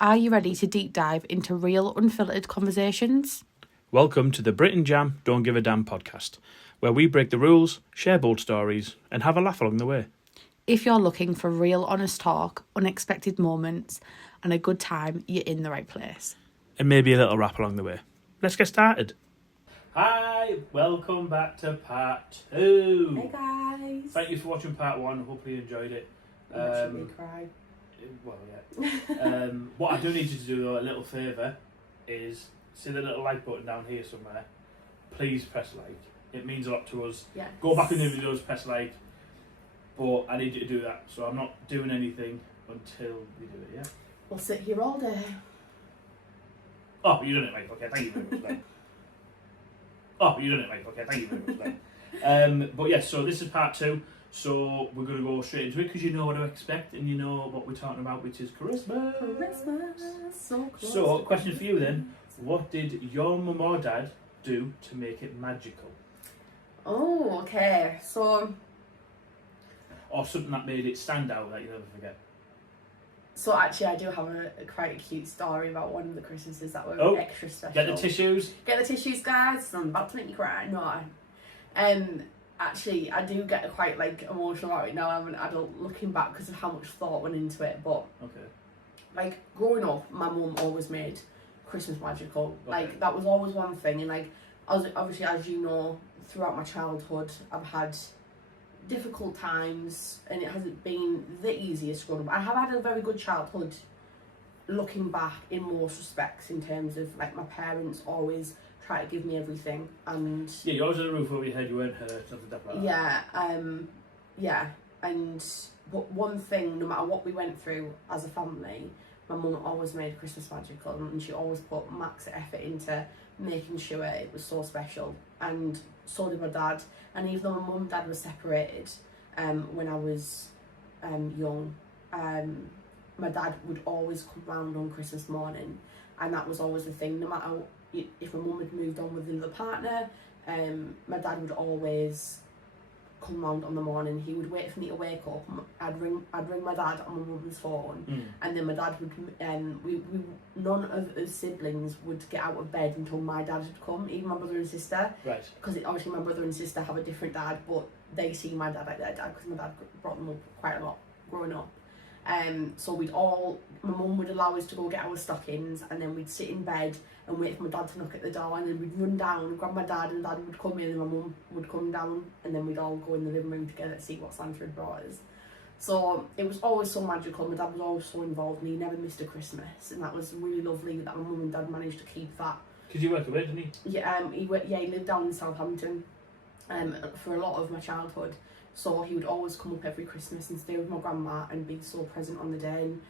Are you ready to deep dive into real, unfiltered conversations? Welcome to the Britt and Jam Don't Give a Damn podcast, where we break the rules, share bold stories, and have a laugh along the way. If you're looking for real, honest talk, unexpected moments, and a good time, you're in the right place. And maybe a little rap along the way. Let's get started. Hi, welcome back to part 2. Hey guys. Thank you for watching part 1. Hopefully you enjoyed it. Watching me cry. Well, yeah. What I do need you to do, though, a little favour, is see the little like button down here somewhere. Please press like. It means a lot to us. Yes. Go back in the videos, press like. But I need you to do that, so I'm not doing anything until we do it, yeah? We'll sit here all day. Oh, you done it, mate. Okay, thank you very much, then. Oh, you done it, mate. Okay, thank you very much, then. But yeah, so this is part 2. So we're going to go straight into it because you know what to expect and you know what we're talking about, which is Christmas. Christmas, so close. So, question for you then. What did your mum or dad do to make it magical? Oh, okay. So Or something that made it stand out that you'll never forget? actually, I do have a quite a cute story about one of the Christmases that were extra special. Get the tissues. Get the tissues, guys. I'm about to make you cry. No, actually, I do get quite emotional about it now. I'm an adult looking back because of how much thought went into it. But growing up, my mum always made Christmas magical. Okay. That was always one thing. And obviously, as you know, throughout my childhood, I've had difficult times, and it hasn't been the easiest growing up. I have had a very good childhood, looking back in most respects, in terms of my parents always try to give me everything, and yeah, you always had a roof over your head, you weren't hurt, something like that. But one thing, no matter what we went through as a family, my mum always made Christmas magical, and she always put max effort into making sure it was so special. And so did my dad. And even though my mum and dad were separated when I was young, my dad would always come round on Christmas morning, and that was always the thing. No matter if my mum had moved on with another partner, my dad would always come round on the morning. He would wait for me to wake up. I'd ring my dad on my mum's phone, and then my dad would none of us siblings would get out of bed until my dad had come, even my brother and sister. Right. Because obviously my brother and sister have a different dad, but they see my dad like their dad because my dad brought them up quite a lot growing up. So my mum would allow us to go get our stockings, and then we'd sit in bed and wait for my dad to knock at the door, and then we'd run down and grab my dad, and dad would come in, and my mum would come down, and then we'd all go in the living room together to see what Santa had brought us. So it was always so magical. My dad was always so involved, and he never missed a Christmas, and that was really lovely that my mum and dad managed to keep that. Because he worked away, didn't he? Yeah, he lived down in Southampton for a lot of my childhood. So he would always come up every Christmas and stay with my grandma and be so present on the day. And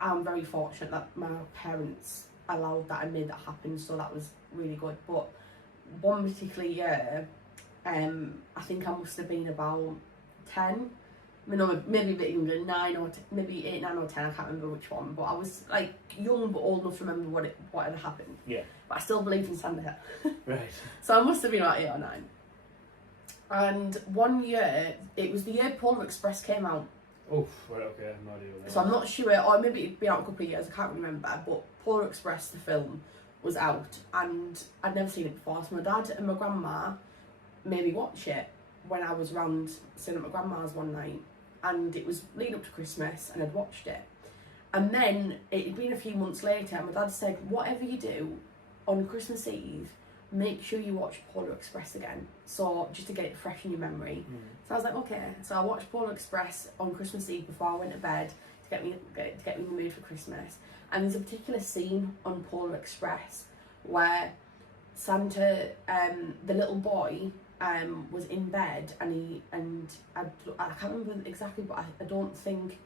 I'm very fortunate that my parents allowed that and made that happen, so that was really good. But one particular year, I think I must have been about 10, maybe a bit younger, 9 or maybe 8, 9 or 10, I can't remember which one, but I was young but old enough to remember what had happened. Yeah. But I still believed in Santa. Right. So I must have been about 8 or 9. And one year, it was the year Polar Express came out. Oh, right, okay, I have no idea what that So I'm not sure, or maybe it'd been out a couple of years, I can't remember, but Polar Express, the film, was out, and I'd never seen it before, so my dad and my grandma made me watch it when I was round sitting at my grandma's one night, and it was leading up to Christmas, and I'd watched it. And then, it had been a few months later, and my dad said, whatever you do on Christmas Eve, make sure you watch Polar Express again, so just to get it fresh in your memory. So I was like, okay. So I watched Polar Express on Christmas Eve before I went to bed to get me in the mood for Christmas. And there's a particular scene on Polar Express where Santa, the little boy, was in bed, and I can't remember exactly, but I don't think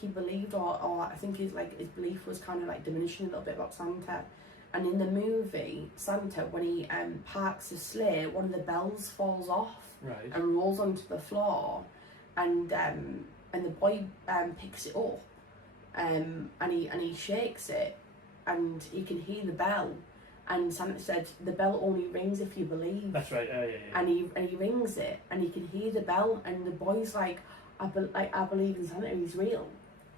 he believed, or I think his belief was kind of diminishing a little bit about Santa. And in the movie, Santa, when he parks his sleigh, one of the bells falls off, right, and rolls onto the floor, and the boy picks it up, and he shakes it, and he can hear the bell, and Santa said the bell only rings if you believe. That's right. Yeah. And he rings it, and he can hear the bell, and the boy's like, I believe in Santa, he's real.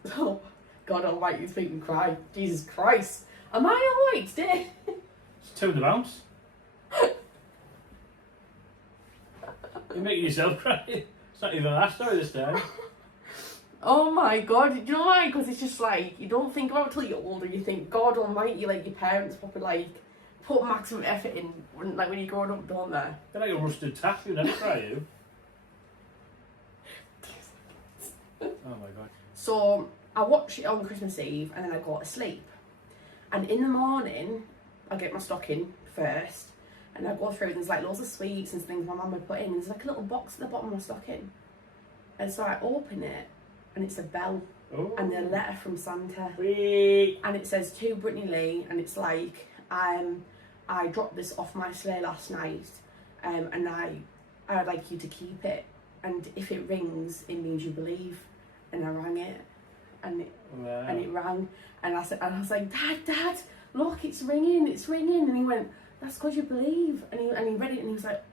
So God almighty, it's making me cry. Jesus Christ. Am I alright today? It's 2 in the bounce. You're making yourself cry. It's not even a last story this time. Oh my God, do you know why? Because it's just like, you don't think about it till you're older. You think, God almighty, like your parents probably like put maximum effort in when, like when you're growing up, don't they? They're like a rusted tap, you never cry, you. Oh my God. So I watch it on Christmas Eve and then I go to sleep. And in the morning, I get my stocking first and I go through and there's like loads of sweets and things my mum would put in. There's like a little box at the bottom of my stocking. And so I open it and it's a bell. Oh. And a letter from Santa. Wee. And it says, to Brittany Lee, and it's like, I dropped this off my sleigh last night, and I'd like you to keep it. And if it rings, it means you believe. And I rang it, and it rang, and I was like, Dad, look, it's ringing. And he went, that's because you believe. And he read it, and he was like,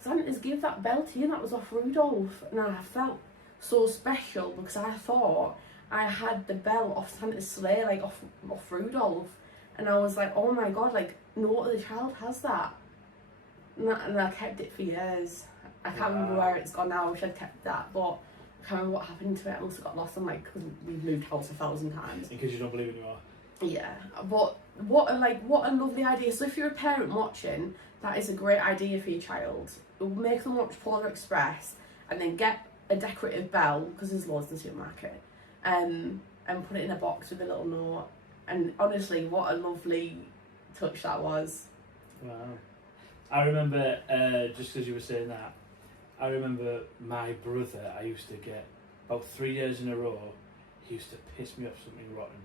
Santa's give that bell to you. That was off Rudolph. And I felt so special because I thought I had the bell off Santa's sleigh, like off Rudolph. And I was like, oh my God, like no other child has that. And I kept it for years. I can't remember where it's gone now. I wish I'd kept that, but I can't remember what happened to it. I must have got lost. I'm like, because we've moved house 1,000 times. In case you don't believe anymore. Yeah, but what a lovely idea. So if you're a parent watching, that is a great idea for your child. Make them watch Polar Express and then get a decorative bell, because there's loads in the supermarket, and put it in a box with a little note. And honestly, what a lovely touch that was. Wow. I remember, just as you were saying that, I remember my brother, I used to get, about 3 years in a row, he used to piss me off something rotten.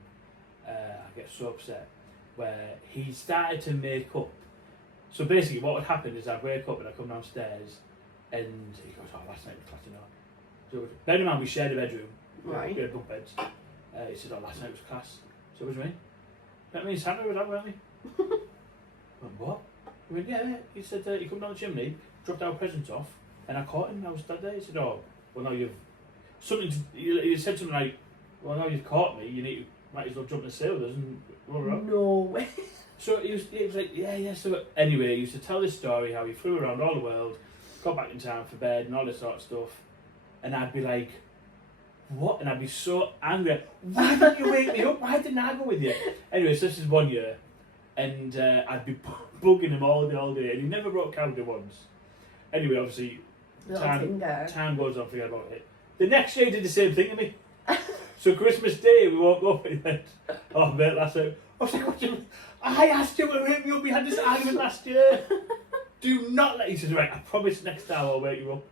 I get so upset, where he started to make up. So basically what would happen is I'd wake up and I'd come downstairs and he goes, oh, last night was class, you know. So bear in mind we shared a bedroom, Right. we had bunk beds. He said, oh, last night was class. So it was me. That means Santa was out, weren't we? I went, what? He went, yeah. He said, he come down the chimney, dropped our presents off, and I caught him. I was that day. He said, oh, well, now you've something. He said something like, well, now you've caught me. You might as well jump in the sail with us and roll around. No way. So he was like, yeah. So anyway, he used to tell this story how he flew around all the world, got back in time for bed and all this sort of stuff, and I'd be like, what? And I'd be so angry. Why didn't you wake me up? Why didn't I go with you? Anyway, so this is 1 year, and I'd be bugging him all day, and he never brought calendar once. Anyway, obviously, time goes on, forget about it. The next year he did the same thing to me. So Christmas Day, we woke up and he went, oh mate, last night. I was like, what do you mean? I asked you to wake me up, we had this argument last year. Do not let, he said, right, I promise next time I'll wake you up.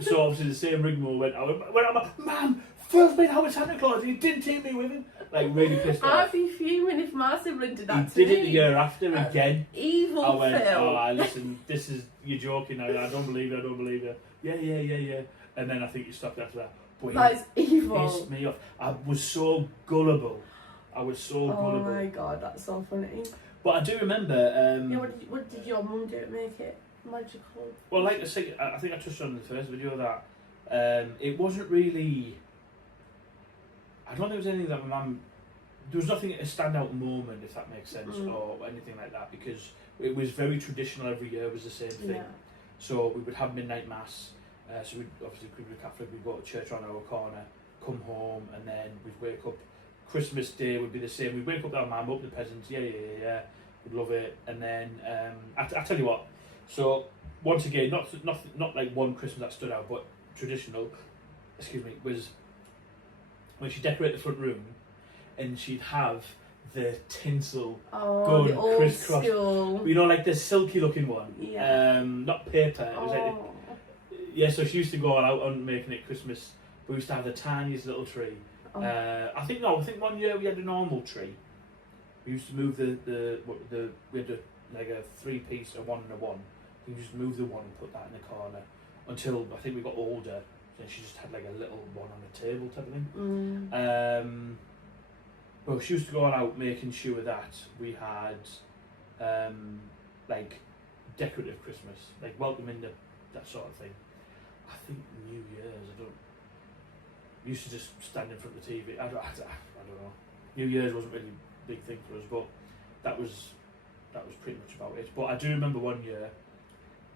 So obviously the same rigmarole went out. I'm like, Mum, Phil's been out with Santa Claus, he didn't take me with him. Like, really pissed off. I'd be fuming if my sibling did that to me. He me. did it the year after again. Evil I went, Phil. oh, listen, this is, you're joking now, I don't believe it. Yeah. And then I think you stopped after that. But that is evil. Pissed me off. I was so gullible. Oh my God, that's so funny. But I do remember... yeah, what did your mum do to make it magical? Well, like I say, I think I touched on in the first video that it wasn't really... I don't think there was anything that my mum... There was nothing a standout moment, if that makes sense, or anything like that, because it was very traditional. Every year was the same thing. Yeah. So we would have midnight mass. So we'd obviously, we were Catholic, we'd go to church around our corner, come home, and then we'd wake up. Christmas Day would be the same. We'd wake up with our mum, open the presents, yeah. We'd love it. And then, I tell you what, so once again, not like one Christmas that stood out, but traditional, was when she decorated the front room, and she'd have the tinsel going the old crisscross. school. You know, like the silky looking one. Yeah. Not paper. It was like yeah, so she used to go all out on making it Christmas. We used to have the tiniest little tree. I think 1 year we had a normal tree. We used to move we had like a 3-piece, a 1 and a 1. We used to move the 1 and put that in the corner until I think we got older. Then she just had like a little one on the table type of thing. Well, she used to go all out making sure that we had like decorative Christmas, like welcoming that sort of thing. I think New Year's, we used to just stand in front of the TV. I don't know. New Year's wasn't really a big thing for us, but that was pretty much about it. But I do remember one year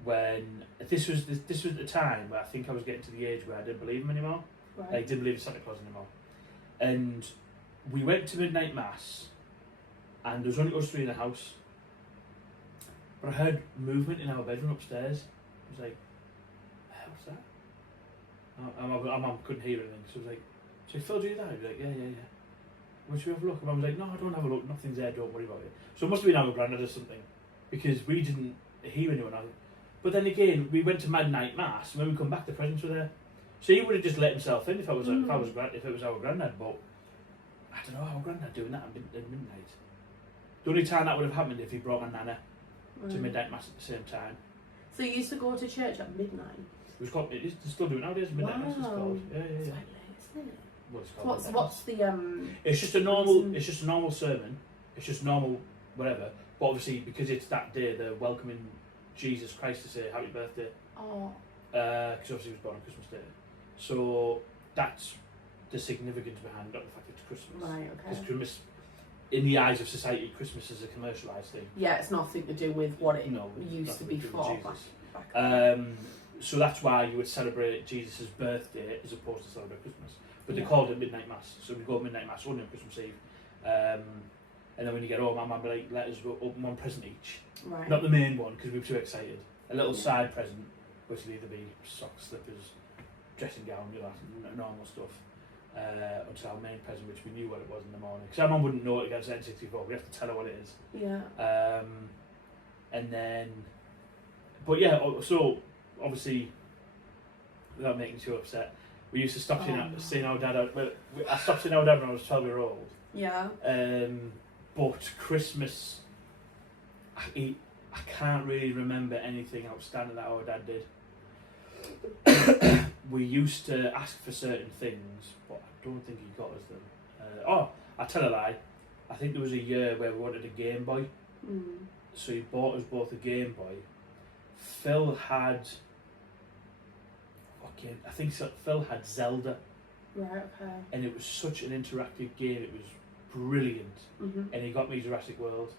when this was the time where I think I was getting to the age where I didn't believe him anymore. Right. Like, didn't believe in Santa Claus anymore. And we went to midnight mass, and there was only us three in the house. But I heard movement in our bedroom upstairs. I was like, what's that? My mum couldn't hear anything, so I was like, so Phil, do you that? He was like, yeah. Well, should we have a look? And Mum was like, no, don't have a look, nothing's there, don't worry about it. So it must have been our granddad or something, because we didn't hear anyone. But then again, we went to midnight mass, and when we come back, the presents were there. So he would have just let himself in if it was our granddad. But I don't know, our granddad doing that at midnight. The only time that would have happened if he brought my nana to midnight mass at the same time. So you used to go to church at midnight? It was called. It's still doing it nowadays. Midnight mass is called. Yeah. It's quite late, isn't it? Well, it's called What's the It's just a normal. It's just a normal sermon. It's just normal whatever. But obviously, because it's that day, they're welcoming Jesus Christ to say happy birthday. Oh. Because obviously he was born on Christmas Day. So that's the significance behind, not the fact it's Christmas. Right. Okay. Because Christmas, in the eyes of society, Christmas is a commercialised thing. Yeah, it's nothing to do with what it used to be for. Back So that's why you would celebrate Jesus' birthday as opposed to celebrate Christmas. But they called it midnight mass. So we go to midnight mass only on Christmas Eve. And then when you get home, my mum would like, let us open one present each. Right. Not the main one, because we were too excited. A little side present, which would either be socks, slippers, dressing gown, normal stuff. Until our main present, which we knew what it was in the morning. Because our mum wouldn't know it against N64, we have to tell her what it is. Yeah. And then, but yeah, so obviously, without making you upset, we used to stop seeing our dad out. Well, I stopped seeing our dad when I was 12-year-old. Yeah. But Christmas, I can't really remember anything outstanding that our dad did. We used to ask for certain things, but I don't think he got us them. I tell a lie. I think there was a year where we wanted a Game Boy. So he bought us both a Game Boy. Phil had... what game? I think Phil had Zelda. Right, okay. And it was such an interactive game. It was brilliant. And he got me Jurassic World.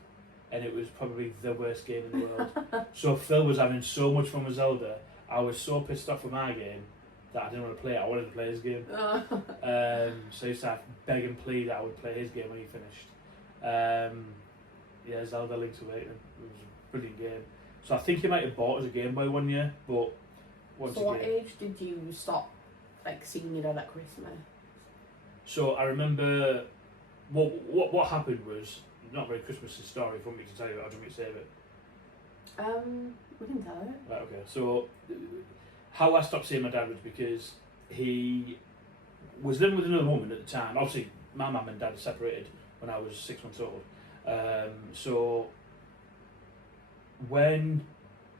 And it was probably the worst game in the world. So Phil was having so much fun with Zelda. I was so pissed off with my game that I didn't want to play it. I wanted to play his game. So I used to have to beg and plead that I would play his game when he finished. Yeah, Zelda Link's Awakening. It was a brilliant game. So I think he might have bought us a Game Boy one year, but once So what age did you stop seeing your dad at Christmas? So I remember what happened was not very Christmassy story for me to tell you. Or do you want me to save it? We can tell it. Right, okay. So how I stopped seeing my dad was because he was living with another woman at the time. Obviously, my mum and dad separated when I was 6 months old. So when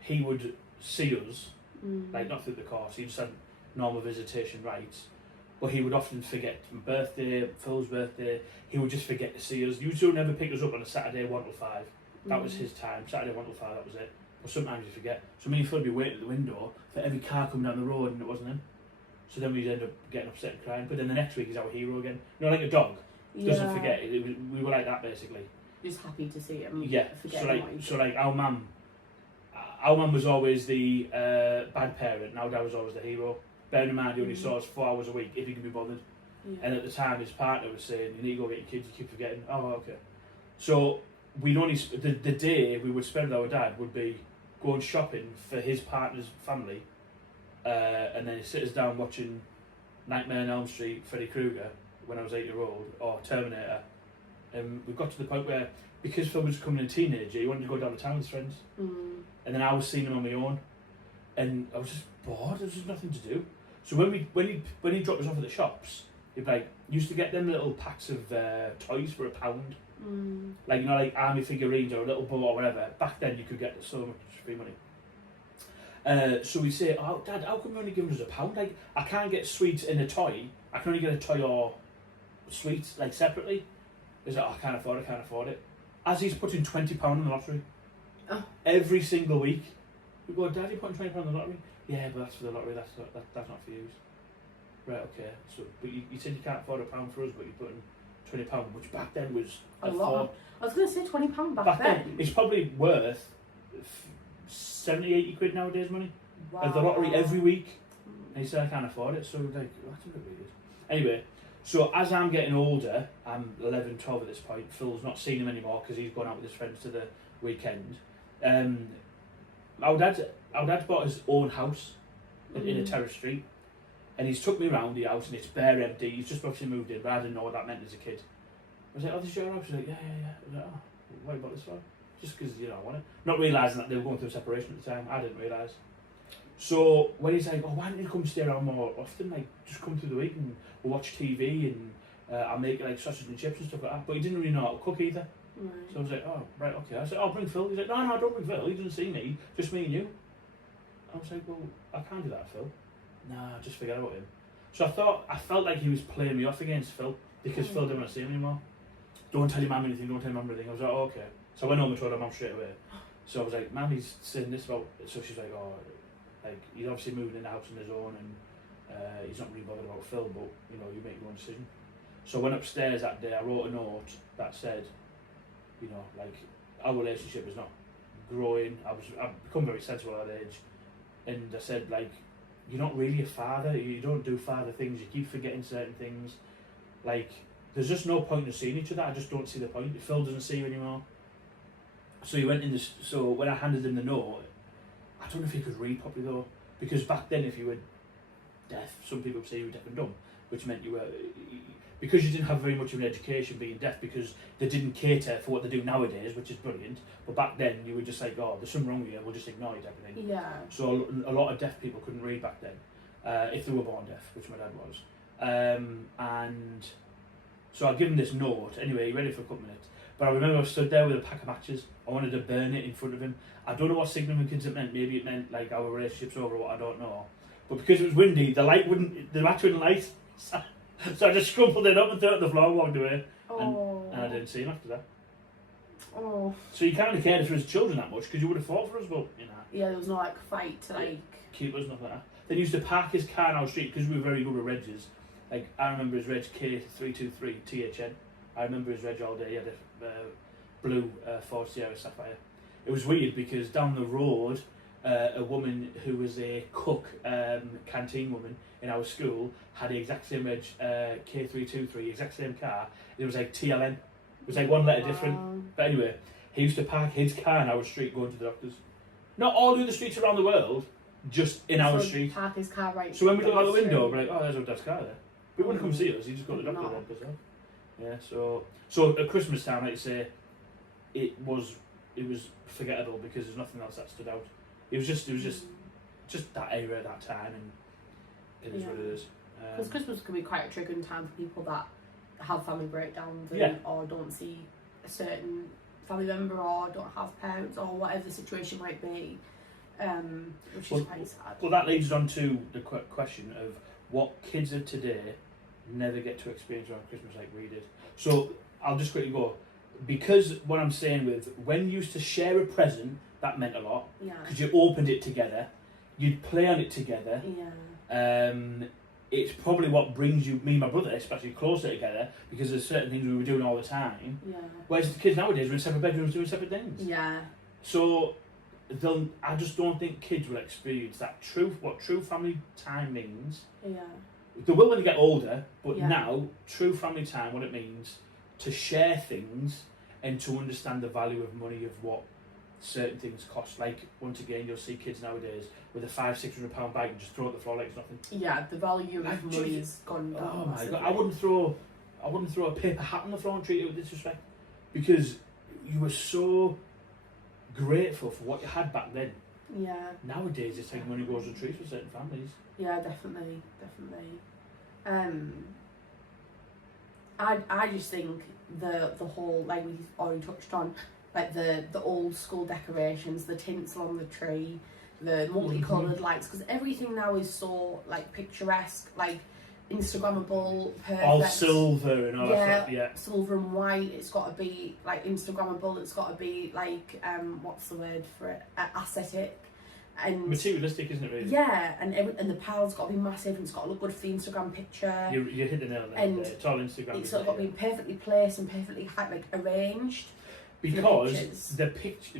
he would see us, like not through the course, he just had normal visitation rights, but he would often forget my birthday, Phil's birthday. He would just forget to see us. Usually never pick us up on a Saturday 1 till 5. That was his time. Saturday 1 till 5. That was it. But sometimes you forget. So me and Phil would be waiting at the window for every car coming down the road, and it wasn't him. So then we'd end up getting upset and crying. But then the next week he's our hero again. You know, like a dog doesn't forget. We were like that basically. Just happy to see him. Yeah. So like our mum was always the bad parent, and our dad was always the hero. Bearing in mind he only saw us 4 hours a week if he could be bothered. Yeah. And at the time his partner was saying, you need to go get your kids, you keep forgetting. Oh, okay. So we'd only the day we would spend with our dad would be going shopping for his partner's family, and then he'd sit us down watching Nightmare on Elm Street, Freddy Krueger when I was 8-year-old, or Terminator. And we got to the point where, because Phil was becoming a teenager, he wanted to go down to town with his friends. And then I was seeing him on my own, and I was just bored. There was just nothing to do. So when he dropped us off at the shops, he'd used to get them little packs of toys for £1. Like army figurines or a little bull or whatever. Back then you could get so much free money. So we'd say, oh Dad, how come you only giving us £1? Like, I can't get sweets in a toy. I can only get a toy or sweets separately. He's like, I can't afford it. As he's putting £20 in the lottery. Every single week. We go, Dad, you're putting £20 in the lottery? Yeah, but that's for the lottery, that's not for you. Right, okay. So, but you said you can't afford £1 for us, but you're putting £20, which back then was a lot. I was going to say £20 back then. It's probably worth 70, 80 quid nowadays money. Wow. At the lottery every week. And he said, I can't afford it, so like, that's a bit weird. Anyway, so as I'm getting older, I'm 11, 12 at this point, Phil's not seen him anymore because he's gone out with his friends to the weekend. Our dad's bought his own house in a terrace street, and he's took me around the house and it's bare empty. He's just obviously moved in, but I didn't know what that meant as a kid. I was like, oh, this is your house? He's like, yeah. I was like, oh, what about this one? Just because, I want it. Not realising that they were going through a separation at the time. I didn't realise. So when he's like, oh, why don't you come stay around more often? Like, just come through the week and we'll watch TV and I'll make like sausage and chips and stuff like that. But he didn't really know how to cook either. Right. So I was like, oh, right, okay. I said, oh, bring Phil. He's like, no, don't bring Phil. He doesn't see me. Just me and you. I was like, well, I can't do that, Phil. Nah, just forget about him. So I felt like he was playing me off against Phil because Phil didn't want to see him anymore. Don't tell your mum anything, don't tell your mum anything. I was like, oh, okay. So I went home and told her mum straight away. So I was like, Mum, he's saying this about... So she's like, oh, like, he's obviously moving in the house on his own and he's not really bothered about Phil, but, you make your own decision. So I went upstairs that day, I wrote a note that said, like, our relationship is not growing. I've become very sensible at that age. And I said, like, you're not really a father, you don't do father things, you keep forgetting certain things. Like, there's just no point in seeing each other, I just don't see the point. Phil doesn't see you anymore. So he went in this. So when I handed him the note, I don't know if he could read properly though, because back then if you were deaf, some people would say you were deaf and dumb, which meant you were, because you didn't have very much of an education being deaf, because they didn't cater for what they do nowadays, which is brilliant. But back then you were just like, oh, there's something wrong with you, we'll just ignore you, type of thing. Yeah. So a lot of deaf people couldn't read back then, if they were born deaf, which my dad was. And so I give him this note. Anyway, he read it for a couple of minutes. But I remember I stood there with a pack of matches. I wanted to burn it in front of him. I don't know what significance it meant. Maybe it meant like our relationship's over or what, I don't know. But because it was windy, the match wouldn't light. So I just scrumpled it up and threw it on the floor and walked away. Oh. And I didn't see him after that. Oh. So he kind of cared for his children that much because you would have fought for us, but Yeah, there was no like fight to like... keep us, nothing like that. Then he used to park his car in our street because we were very good with regs. Like, I remember his reg K323 THN. I remember his reg all day. He had a blue Ford Sierra Sapphire. It was weird because down the road, a woman who was a cook, canteen woman in our school, had the exact same reg, K323, exact same car. It was like TLN. It was like one letter different. But anyway, he used to park his car in our street going to the doctors. Not all the other streets around the world, just in our street. Park his car right. So when we look out the window, we're like, oh, there's our dad's car there. But he wouldn't come see us, he just go to the doctor then himself. Yeah, so at Christmas time, like you say, it was forgettable because there's nothing else that stood out. It was just that era at that time, and it is what it is. Because Christmas can be quite a triggering time for people that have family breakdowns and, or don't see a certain family member or don't have parents or whatever the situation might be, which is quite sad. Well, that leads on to the question of what kids of today never get to experience around Christmas like we did. So I'll just quickly go, because what I'm saying with when you used to share a present, that meant a lot. Yeah. Because you opened it together, you'd play on it together. Yeah. It's probably what brings me and my brother especially closer together because there's certain things we were doing all the time. Yeah. Whereas the kids nowadays are in separate bedrooms doing separate things. Yeah. So I just don't think kids will experience that what true family time means. Yeah. They will when they get older, but now true family time, what it means to share things and to understand the value of money, of what certain things cost. Like, once again, you'll see kids nowadays with a £500-600 bag and just throw it at the floor like it's nothing. Yeah, the value of money has gone down. Oh my god, I wouldn't throw a paper hat on the floor and treat it with disrespect, because you were so grateful for what you had back then. Yeah. Nowadays, it's like money goes to trees for certain families. Yeah, definitely. I just think the whole, like we already touched on, like the old school decorations, the tinsel on the tree, the multicoloured lights, because everything now is so like picturesque, like Instagrammable, perfect. All silver and all that stuff, silver and white. It's got to be like Instagrammable. It's got to be like what's the word for it? Aesthetic. And materialistic, isn't it? Really? Yeah, and the pile's got to be massive, and it's got to look good for the Instagram picture. You hit the nail there. And it's all Instagram. It's sort of got to be perfectly placed and perfectly like arranged. Because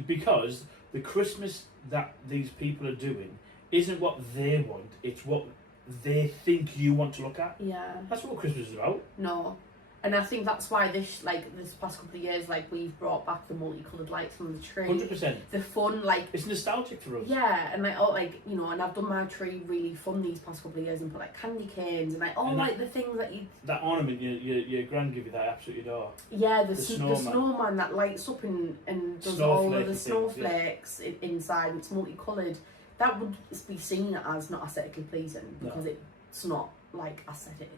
because the Christmas that these people are doing isn't what they want, it's what they think you want to look at. Yeah. That's what Christmas is about. No. And I think that's why this past couple of years, like, we've brought back the multicoloured lights on the tree. 100%. The fun, like... It's nostalgic for us. Yeah, and and I've done my tree really fun these past couple of years and put, like, candy canes and, like, the things that you... That ornament your gran give you that I absolutely adore. Yeah, the snowman that lights up and does all of the snowflakes inside, it's multicoloured. That would be seen as not aesthetically pleasing because it's not, like, aesthetic.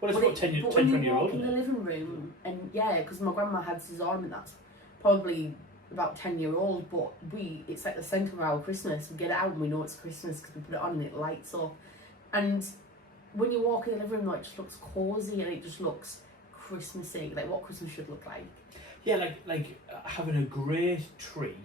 Well, it's about 10, 20 year old. When you walk in the living room, and because my grandma had this ornament that's probably about 10-year-old, but it's like the centre of our Christmas. We get it out and we know it's Christmas because we put it on and it lights up. And when you walk in the living room, it just looks cosy and it just looks Christmassy, like what Christmas should look like. Yeah, like having a grey tree,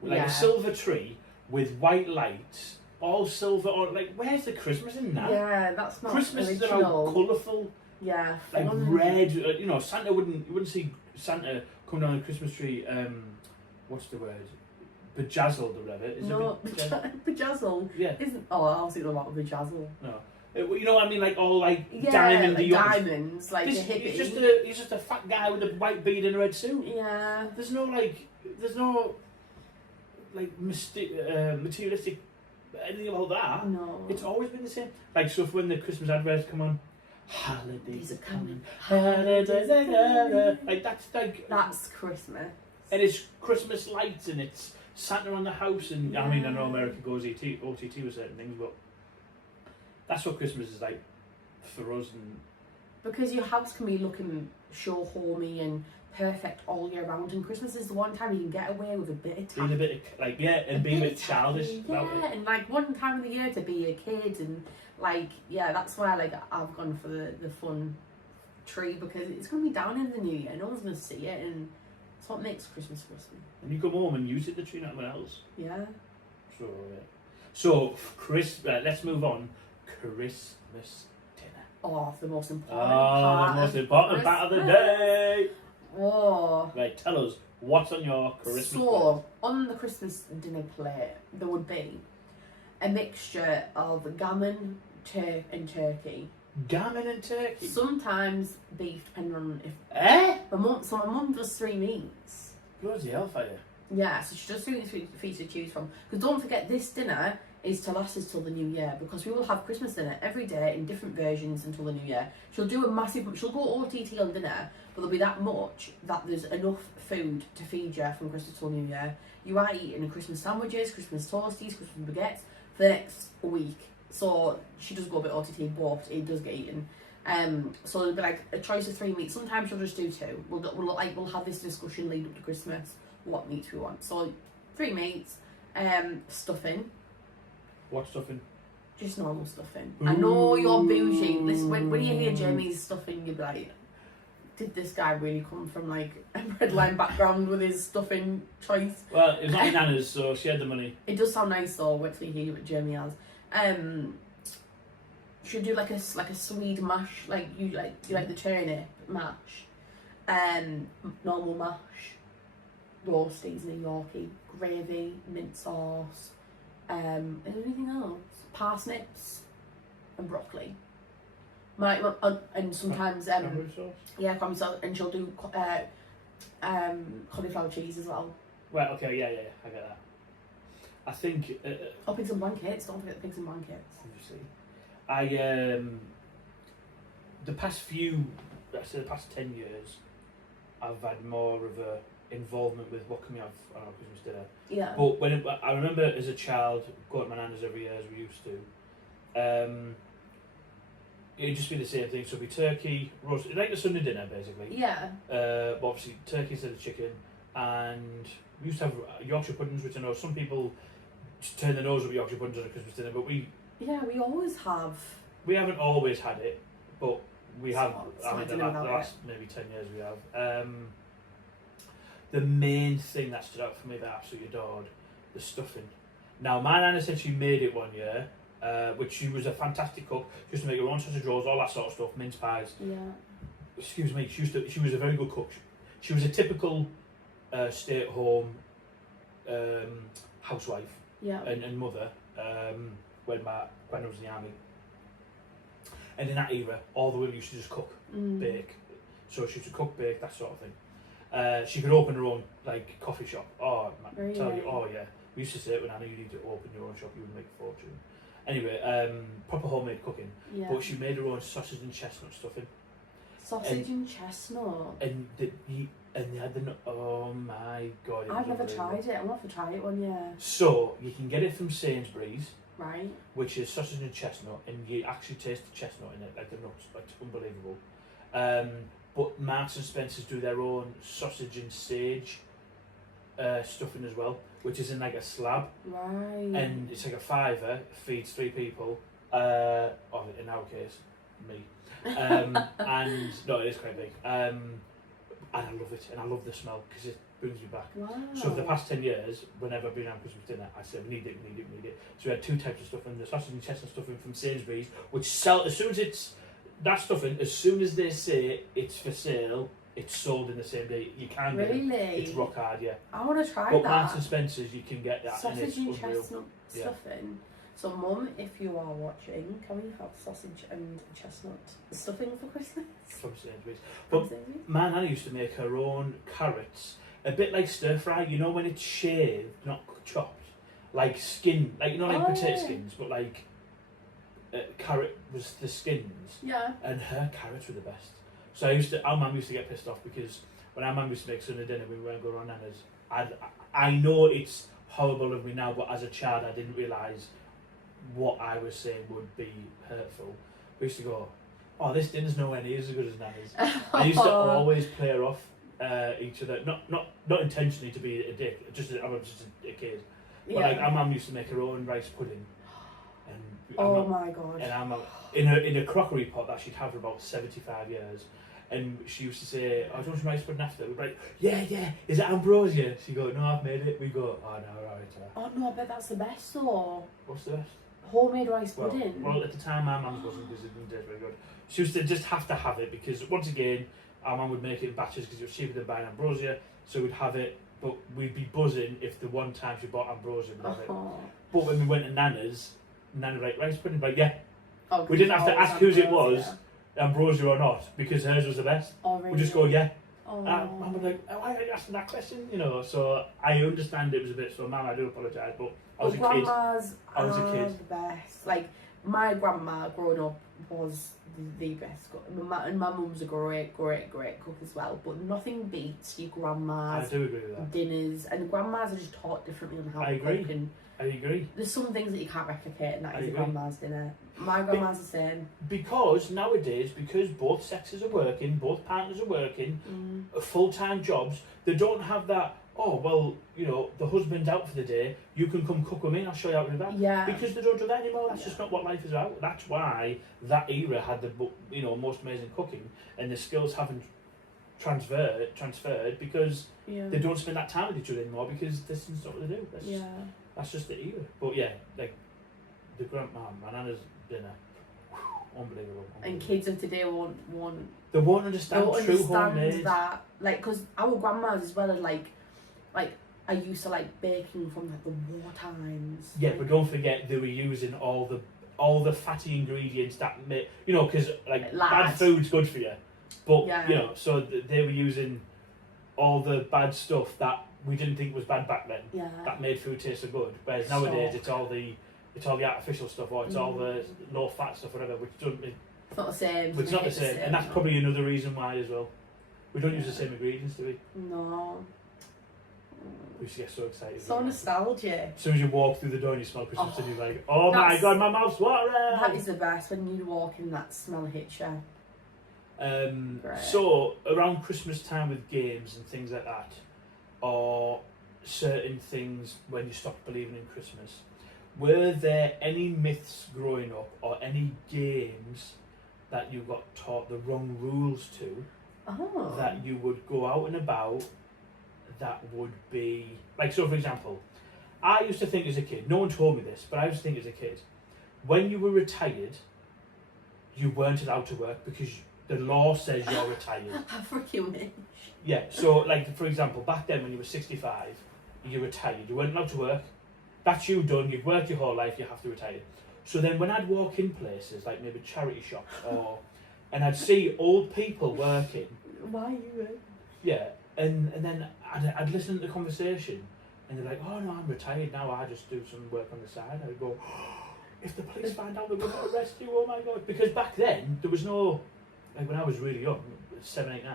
like a silver tree with white lights. All silver, or like, where's the Christmas in that? Yeah, that's not Christmas original. is about colourful. Yeah, like red. Santa you wouldn't see Santa come down the Christmas tree. What's the word? Bejazzled or whatever. Bejazzled. Yeah. Isn't? Oh, I was thinking about bejazzle. No. You know what I mean? Like all diamond diamonds, like this, a hippie. He's just a fat guy with a white beard and a red suit. Yeah. There's no materialistic anything about that. No. It's always been the same. Like, so when the Christmas adverts come on, holidays are coming, holidays are coming. Like, that's Christmas. And it's Christmas lights and it's Santa on the house and I mean, I know America goes OTT with certain things, but that's what Christmas is like for us. And because your house can be looking show homey and perfect all year round, and Christmas is the one time you can get away with a bit of being a bit of, being a bit childish about it. And like one time of the year to be a kid, and that's why I've gone for the fun tree, because it's going to be down in the new year, no one's going to see it, and it's what makes Christmas Christmas. And you come home and use it, the tree, not anyone else. Yeah. So let's move on. Christmas dinner. Oh, the most important part. The most important part of the day. Oh. Right, tell us, what's on your Christmas plate? So, on the Christmas dinner plate, there would be a mixture of gammon and turkey. Gammon and turkey? Sometimes beef, depending on if... My mum does 3 meats. Bloody hellfire. Yeah, so she does 3 meats for you to choose from. Because don't forget, this dinner is to last us till the new year, because we will have Christmas dinner every day in different versions until the new year. She'll go OTT on dinner, but there'll be that much that there's enough food to feed you from Christmas till New Year. You are eating Christmas sandwiches, Christmas toasties, Christmas baguettes for the next week. So she does go a bit OTT, but it does get eaten. So there'll be like a choice of 3 meats. Sometimes she'll just do 2. We'll have this discussion lead up to Christmas, what meats we want. So 3 meats, stuffing. What stuffing? Just normal stuffing. Ooh. I know you're bougie. When you hear Jamie's stuffing, you'll be like, did this guy really come from like a breadline background with his stuffing choice? Well, it was not Nana's, so she had the money. It does sound nice though. Wait till you hear what Jamie has. Should do like a Swede mash, like you like the turnip mash, normal mash, roasties and a Yorkie, gravy, mint sauce. Anything else? Parsnips and broccoli. And sometimes cranberry sauce. Yeah, cranberry sauce, and she'll do cauliflower cheese as well. Right. Okay. Yeah. I get that. I think. Pigs and blankets. Don't forget the pigs and blankets. Obviously, the past 10 years, I've had more of a involvement with what can we have on our Christmas dinner. Yeah. But I remember as a child going to my nana's every year as we used to. It'd just be the same thing. So it'd be turkey, roast, like a Sunday dinner basically. Yeah. But obviously turkey instead of chicken, and we used to have Yorkshire puddings, which I know some people just turn their nose up at Yorkshire puddings on a Christmas dinner, but we always have. We haven't always had it, but we have. The last maybe 10 years we have. The main thing that stood out for me that I absolutely adored, the stuffing. Now, my nana said she made it one year, which she was a fantastic cook. She used to make her own sausage rolls, all that sort of stuff, mince pies. Yeah. Excuse me, she was a very good cook. She was a typical stay-at-home housewife and mother when my granddad was in the army. And in that era, all the women used to just cook, bake. So she used to cook, bake, that sort of thing. She could open her own like coffee shop. Oh, man, tell you, oh yeah. We used to say it when I knew you need to open your own shop, you would make a fortune. Anyway, proper homemade cooking. Yeah. But she made her own sausage and chestnut stuffing. Sausage and chestnut. And they had the oh my god! I've never tried it. I'm gonna have to try it one year. So you can get it from Sainsbury's. Right. Which is sausage and chestnut, and you actually taste the chestnut in it, like the nuts, like it's unbelievable. But Marks and Spencer's do their own sausage and sage stuffing as well, which is in like a slab. Right. And it's like a £5, feeds 3 people, or in our case, me. And no, it is quite big. And I love it, and I love the smell because it brings me back. Wow. So for the past 10 years, whenever I've been on Christmas dinner, I said, we need it. So we had 2 types of stuffing, the sausage and chestnut stuffing from Sainsbury's, which sell, as soon as it's, that stuffing, as soon as they say it's for sale, it's sold in the same day. You can get it. It's rock hard, yeah. I want to try but that. Marks and Spencer's, you can get that. Sausage and unreal. chestnut stuffing. So Mum, if you are watching, can we have sausage and chestnut stuffing for Christmas? From Sainsbury's. But my nanny used to make her own carrots, a bit like stir fry, you know, when it's shaved, not chopped, like skin, like, you know, like potato skins, but like carrot was the skins. Yeah. And her carrots were the best. So our mum used to get pissed off because when our mum used to make Sunday dinner, we weren't going on nana's. I know it's horrible of me now, but as a child, I didn't realise what I was saying would be hurtful. We used to go, oh, this dinner's nowhere near as good as nana's. I used to always play her off each other, not intentionally to be a dick, I was just a kid. But like our mum used to make her own rice pudding. And my god! And our mum, in a crockery pot that she'd had for about 75 years. And she used to say, oh, do you want some rice pudding after? We'd be like, yeah, is it ambrosia? She'd go, no, I've made it. We go, oh no, right. Oh no, I bet that's the best though. What's the best? Homemade rice pudding. Well, at the time, my mum's wasn't because it didn't taste very good. She used to just have to have it because, once again, our mum would make it in batches because it was cheaper than buying ambrosia. So we'd have it, but we'd be buzzing if the one time she bought ambrosia, we'd have it. But when we went to Nana's, Nana like, rice pudding, like, yeah. Oh, we didn't have to ask whose it was, ambrosia or not, because hers was the best. Oh, really? We just go, yeah. Oh. Mum was like, why are you asking that question? You know, so I understand it was a bit, so Mum, I do apologise, but I was a kid. I was a kid. The best. Like, my grandma growing up was the best cook. And my mum's a great cook as well, but nothing beats your grandma's dinners. And grandmas are just taught differently on how to cook. And I agree. There's some things that you can't replicate, and that is a grandma's dinner. My grandma's the same. Because nowadays, because both sexes are working, both partners are working, full-time jobs, they don't have that, oh, well, you know, the husband's out for the day, you can come cook with me, I'll show you how to do that. Yeah. Because they don't do that anymore, that's just not what life is about. That's why that era had the, you know, most amazing cooking, and the skills haven't transferred because they don't spend that time with each other anymore because this is not what they do. That's just the era. But yeah, like the my nana's dinner, unbelievable. And kids of today won't they won't understand true homemade. That, like, because our grandmas as well are like I used to like baking from like the war times. Yeah, but don't forget they were using all the fatty ingredients that make, you know, because like bad food's good for you, but you know, so they were using all the bad stuff that we didn't think was bad back then. Yeah. That made food taste so good. Whereas nowadays it's all the artificial stuff, or it's all the low fat stuff, whatever, which doesn't. It's not the same. It's not the same, and that's probably another reason why as well. We don't use the same ingredients, do we? No. We used to get so excited. So nostalgic. As soon as you walk through the door and you smell Christmas, and you're like, oh my god, my mouth's watering. That is the best when you walk in, that smell hits you. So around Christmas time with games and things like that, or certain things when you stopped believing in Christmas, were there any myths growing up or any games that you got taught the wrong rules to that you would go out and about that would be like, so for example, I used to think as a kid, no one told me this, but I used to think as a kid, when you were retired, you weren't allowed to work because the law says you're retired. I freaking wish. Yeah, so like for example, back then when you were 65, you're retired, you weren't allowed to work. That's you done, you've worked your whole life, you have to retire. So then when I'd walk in places like maybe charity shops and I'd see old people working. Why you? Yeah, and then I'd listen to the conversation and they're like, oh no, I'm retired now, I just do some work on the side. I'd go, if the police find out, they're going to arrest you, oh my God. Because back then, there was no, like when I was really young, 7, 8, 9,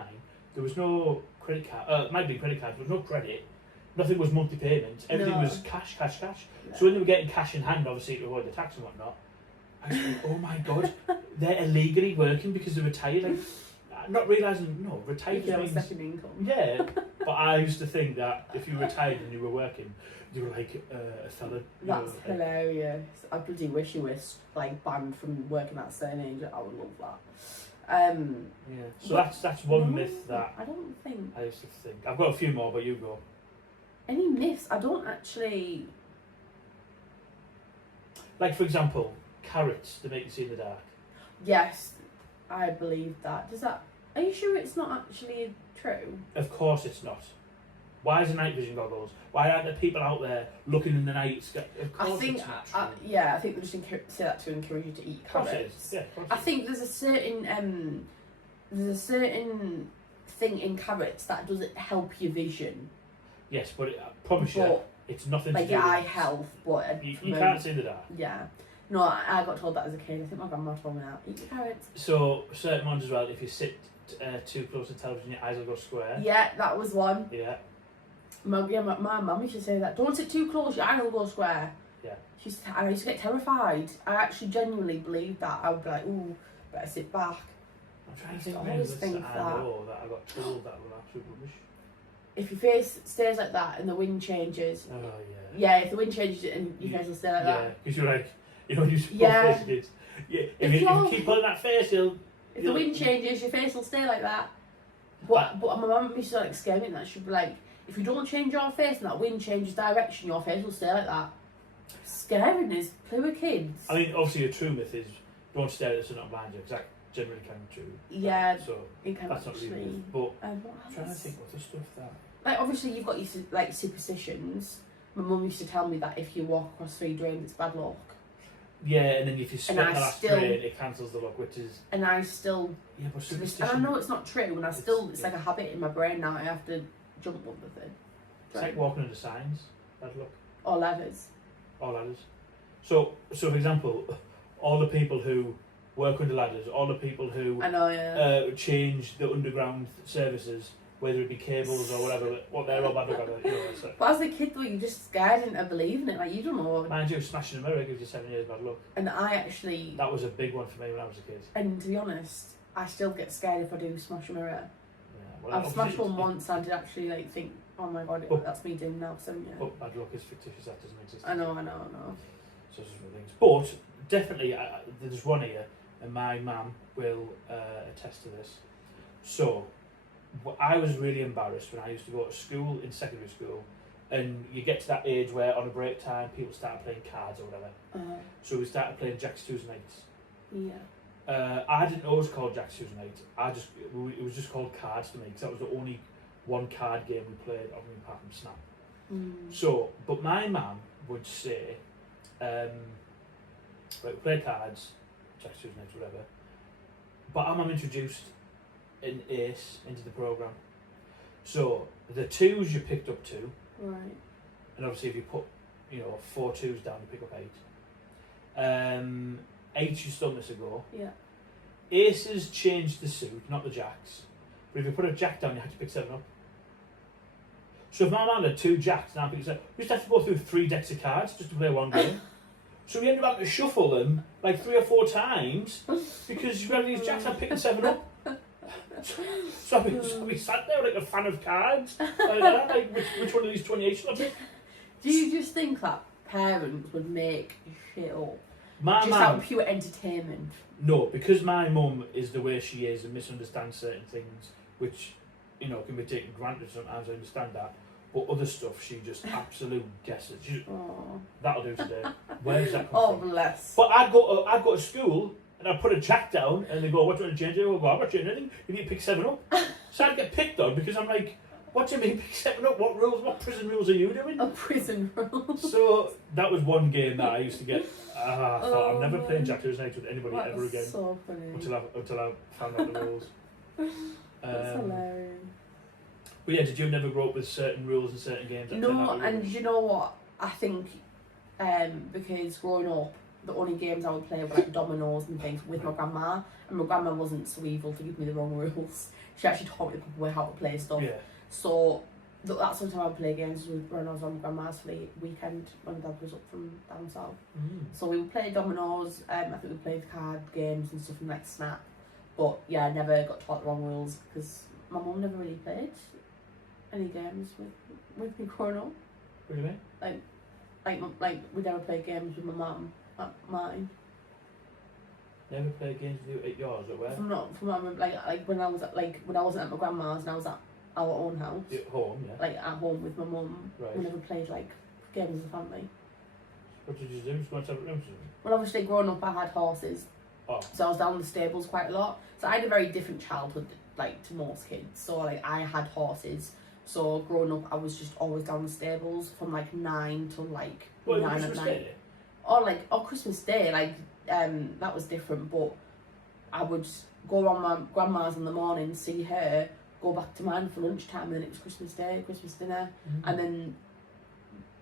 there was no credit card, might be credit card, there was no credit, nothing was monthly payments, everything was cash. Yeah. So when they were getting cash in hand, obviously to avoid the tax and whatnot, I was like, oh my God, they're illegally working because they're retired. Like, not realising, no, retired means second income. Yeah, but I used to think that if you retired and you were working, you were like a fella. That's hilarious. I bloody wish you were like banned from working at a certain age. I would love that. Yeah. So that's one myth that I don't think I used to think. I've got a few more, but you go. Any myths? I don't actually. Like for example, carrots to make you see in the dark. Yes, I believe that. Does that? Are you sure it's not actually true? Of course it's not. Why is there night vision goggles? Why aren't there people out there looking in the night? Of course I think, it's not true. yeah, I think they just say that to encourage you to eat carrots. Of course it is. Yeah, of course I think there's a certain thing in carrots that doesn't help your vision. Yes, but I promise you, it's nothing like to do your eye with health, but you can't see in the dark. Yeah. No, I got told that as a kid. I think my grandma told me that. Eat your carrots. So certain ones as well, if you sit too close to television, your eyes will go square. Yeah, that was one. Yeah. My mum used to say that. Don't sit too close, your eye will go square. Yeah. I used to get terrified. I actually genuinely believed that. I would be like, ooh, better sit back. I'm trying to think of always things think that I know that I got told that were absolute rubbish. If your face stays like that and the wind changes. Oh yeah. Yeah, if the wind changes and your face will stay like that. Yeah, because you're like, you know, you face kids. Yeah. If you keep pulling that face, if the wind changes, your face will stay like that. But my mum used to like scare me that. She'd be like, if you don't change your face and that wind changes direction, your face will stay like that. Scaring is play with kids. I mean, obviously, a true myth is don't stare at us and not blind you, because that generally can be true. Yeah, so it can that's actually. not really myth. But I'm trying to think what's the stuff that. Like obviously, you've got your like superstitions. My mum used to tell me that if you walk across 3 drains, it's bad luck. Yeah, and then if you spit the last drain, it cancels the luck, which is. And I still. Yeah, but superstition. And I know it's not true, and it's like a habit in my brain now. I have to jump up the thing. It's like walking under signs. Bad luck. Or ladders. Or ladders. So for example, all the people who work under ladders, all the people who I know, change the underground services, whether it be cables or whatever, what they're all bad luck. You know, it's like, but as a kid, though, you're just scared into believing it. Like you don't know. Mind you, smashing a mirror gives you 7 years bad luck. And I actually. That was a big one for me when I was a kid. And to be honest, I still get scared if I do smash a mirror. Yeah, well, I've smashed one once. I did actually like think, oh my God, that's me doing now. 7 years. But bad luck is fictitious. That doesn't exist. I know. So it's just things. But definitely, there's one here, and my mum will attest to this. So. I was really embarrassed when I used to go to school in secondary school, and you get to that age where on a break time people start playing cards or whatever. So we started playing Jacks, 2s and 8s. Yeah. I didn't know it was called Jacks, 2s and 8s. It was just called cards to me because that was the only one card game we played apart from Snap. So, but my mum would say, right, we play cards, Jacks, 2s and 8s, whatever. But our mum introduced an ace into the programme. So the 2s you picked up 2. Right. And obviously if you put, 4 2s down, you pick up 8. 8s you still miss a go. Yeah. Aces changed the suit, not the jacks. But if you put a jack down, you had to pick 7 up. So if my man had 2 jacks and I picked 7, we used to have to go through 3 decks of cards just to play one game. So we ended up having to shuffle them like 3 or 4 times because you had these jacks and picking 7 up. So we sat there like a fan of cards, like which one of these 28 should I pick? Do you just think that parents would make shit up? My just out of pure entertainment? No, because my mum is the way she is and misunderstands certain things, which, can be taken granted sometimes, I understand that. But other stuff, she just absolute guesses. Oh. That'll do today. Where does that come Oh, from? bless. But I'd go to school and I'd put a jack down and they go, what do you want to change it? I go, I'm not changing anything. You need to pick 7 up. So I'd get picked on because I'm like, what do you mean pick 7 up? What prison rules are you doing? A prison rule. So that was one game that I used to get. I thought I'm never playing Jack Who's Next with anybody That's ever again. so funny. Until I found out the rules. That's hilarious. But yeah, did you never grow up with certain rules and certain games? No, and you know what? I think because growing up, the only games I would play were like dominoes and things with my grandma, and my grandma wasn't so evil to give me the wrong rules. She actually taught me the proper way how to play stuff. Yeah. So that's the time I would play games when I was on my grandma's for the weekend when Dad was up from down south. So we would play dominoes. I think we played card games and stuff and like Snap. But yeah, I never got taught the wrong rules because my mum never really played any games with me growing up. Really? Like we never played games with my mum at mine. Never played games with you at yours or where? From like when I was when I wasn't at my grandma's and I was at our own house. At home, yeah. Like at home with my mum. Right. We never played like games as a family. What did you do? Just go and have a room? Well, obviously growing up I had horses. Oh. So I was down the stables quite a lot. So I had a very different childhood like to most kids. So like I had horses. So growing up I was just always down the stables from like 9 till like 9 at night. Or Christmas Day, like that was different, but I would go around my grandma's in the morning, see her, go back to mine for lunchtime, and then it was Christmas Day, Christmas dinner, and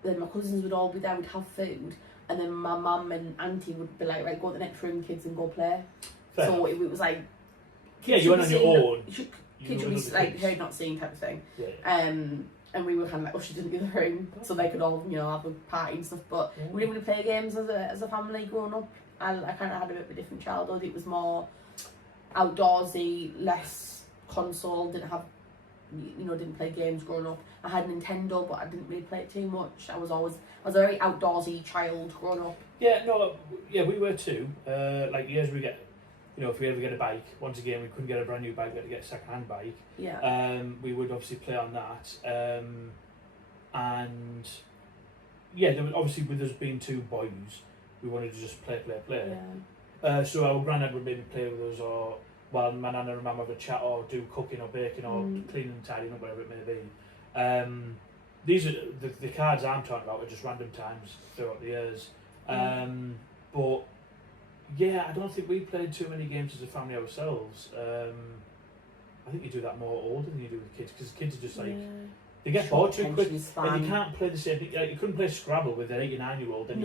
then my cousins would all be there, we'd have food, and then my mum and auntie would be like, right, go to the next room, kids, and go play. Fair so enough. it was like, yeah, you went on your own. Kids would be like heard not seen type of thing. Yeah. And we were kind of like ushered into the room so they could all, have a party and stuff. But we didn't really play games as a family growing up. I kind of had a bit of a different childhood. It was more outdoorsy, less console. Didn't play games growing up. I had Nintendo, but I didn't really play it too much. I was a very outdoorsy child growing up. Yeah, we were too. Like years we get. If we ever get a bike, once again we couldn't get a brand new bike, we had to get a second-hand bike. Yeah. We would obviously play on that. And yeah, there was, obviously with us being 2 boys, we wanted to just play. Yeah. So our granddad would maybe play with us, or while my nana and mum have a chat, or do cooking or baking or cleaning and tidying up, whatever it may be. These are the cards I'm talking about are just random times throughout the years. But yeah, I don't think we played too many games as a family ourselves. I think you do that more older than you do with kids, because kids are just like, they get bored too quick, and you can't play the same thing. Like, you couldn't play Scrabble with an 8 or 9-year-old, and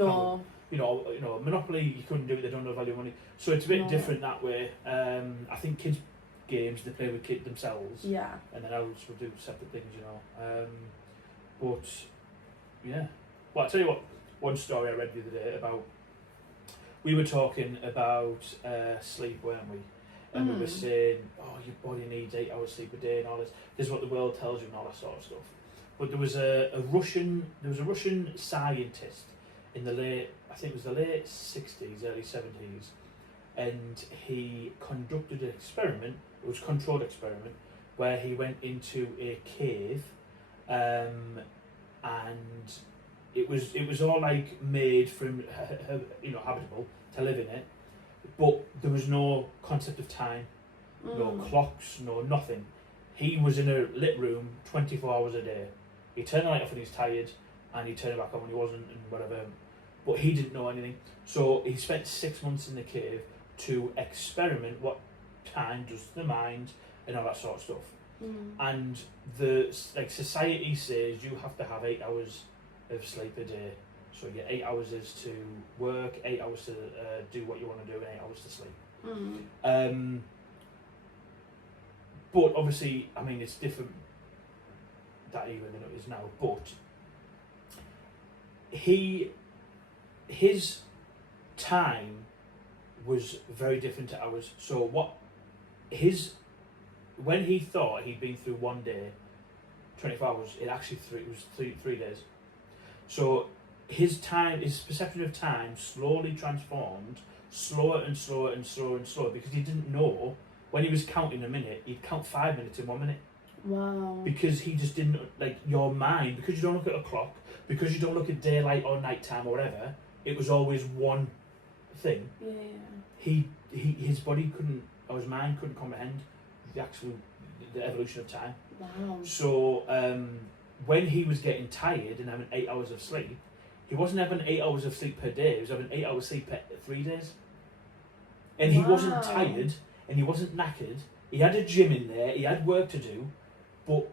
Monopoly you couldn't do it, they don't know value of money. So it's a bit different that way. I think kids' games, they play with kids themselves. Yeah. And then adults will do separate things, But yeah. Well, I'll tell you what, one story I read the other day about. We were talking about sleep, weren't we? And we were saying, your body needs 8 hours sleep a day and all this. This is what the world tells you and all that sort of stuff. But there was a Russian scientist in the late 60s, early 70s, and he conducted an experiment. It was a controlled experiment where he went into a cave, and it was all like made from habitable to live in it, but there was no concept of time, no clocks, no nothing. He was in a lit room 24 hours a day. He turned the light off when he was tired, and he turned it back on when he wasn't, and whatever. But he didn't know anything. So he spent 6 months in the cave to experiment what time does to the mind and all that sort of stuff. And society says you have to have 8 hours of sleep a day. So yeah, 8 hours is to work, 8 hours to do what you want to do, and 8 hours to sleep. But obviously, I mean, it's different that era than it is now. But his time was very different to ours. So when he thought he'd been through one day, 24 hours, it was three days. So his perception of time slowly transformed, slower and slower, because he didn't know when he was counting a minute, he'd count 5 minutes in 1 minute. Wow. Because he just didn't, like, your mind, because you don't look at a clock, because you don't look at daylight or nighttime or whatever, it was always one thing. Yeah. His body couldn't, or his mind couldn't comprehend the evolution of time. Wow. So when he was getting tired and having 8 hours of sleep, he wasn't having 8 hours of sleep per day, he was having 8 hours sleep per 3 days. And he wasn't tired, and he wasn't knackered. He had a gym in there, he had work to do, but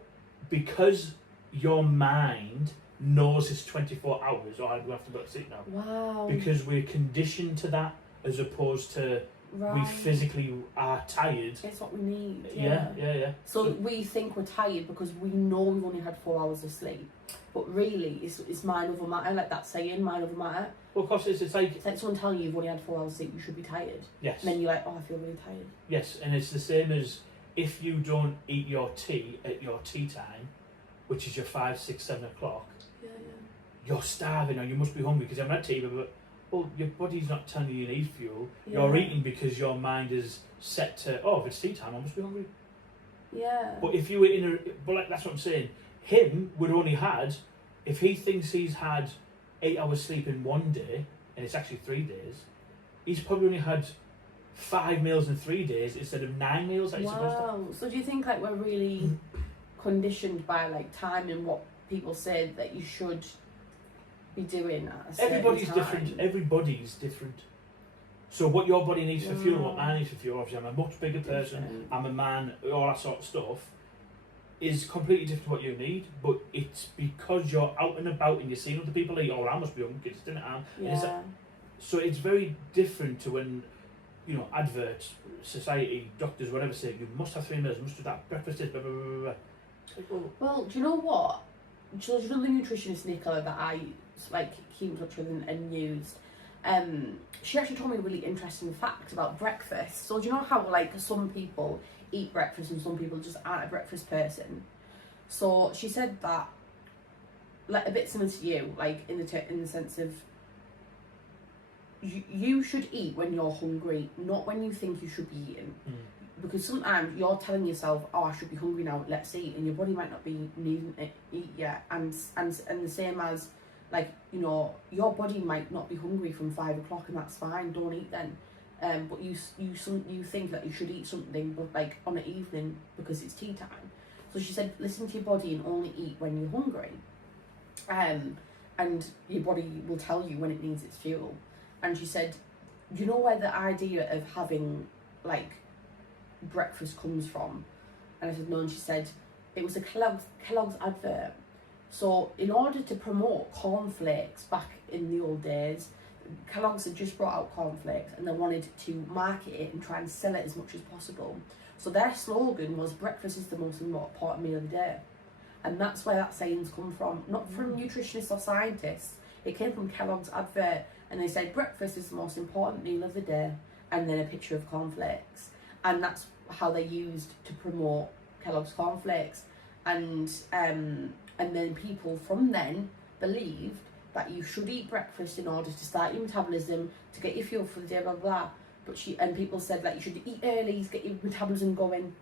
because your mind knows it's 24 hours, or we have to go to sleep now. Wow. Because we're conditioned to that, as opposed to we physically are tired. It's what we need. Yeah. So we think we're tired because we know we've only had 4 hours of sleep, but really it's mind over matter, like that saying, mind over matter. Well, of course, it's like someone telling you you've only had 4 hours of sleep, you should be tired. Yes. And then you're like, oh, I feel really tired. Yes, and it's the same as if you don't eat your tea at your tea time, which is your 5, 6, 7 o'clock. Yeah. You're starving, or you must be hungry because you haven't had tea, but well, your body's not telling you need fuel. Yeah. You're eating because your mind is set to, oh, if it's tea time, I must be hungry. Yeah. But if you were but like, that's what I'm saying. Him would only had, if he thinks he's had 8 hours sleep in one day, and it's actually 3 days, he's probably only had 5 meals in 3 days instead of 9 meals that he's supposed to. So do you think like we're really conditioned by like time and what people say that you should be doing at a certain Everybody's time? different. Everybody's different. So what your body needs for fuel, what I need for fuel, obviously I'm a much bigger person, I'm a man, all that sort of stuff, is completely different to what you need, but it's because you're out and about and you're seeing other people eat, oh, I must be hungry, it's dinner time. Yeah. So it's very different to when, you know, adverts, society, doctors, whatever say, you must have 3 meals, you must do that, breakfast is blah, blah, blah, blah. Well, do you know what? So do you know the nutritionist Nicola that I like keep in touch with and used? She actually told me a really interesting fact about breakfast. So do you know how like some people eat breakfast and some people just aren't a breakfast person? So she said that, like a bit similar to you, like in the sense of you should eat when you're hungry, not when you think you should be eating. Because sometimes you're telling yourself, oh, I should be hungry now, let's eat, and your body might not be needing to eat yet. And the same as, like, you know, your body might not be hungry from 5 o'clock, and that's fine, don't eat then. But you think that you should eat something, but like on the evening because it's tea time. So she said, listen to your body and only eat when you're hungry. And your body will tell you when it needs its fuel. And she said, you know where the idea of having like breakfast comes from? And I said no, and she said it was a Kellogg's advert. So in order to promote cornflakes back in the old days, Kellogg's had just brought out cornflakes and they wanted to market it and try and sell it as much as possible. So their slogan was breakfast is the most important meal of the day. And that's where that saying's come from, not from nutritionists or scientists. It came from Kellogg's advert, and they said breakfast is the most important meal of the day, and then a picture of cornflakes. And that's how they used to promote Kellogg's cornflakes. And then people from then believed that you should eat breakfast in order to start your metabolism, to get your fuel for the day, blah, blah. But people said that you should eat early to get your metabolism going.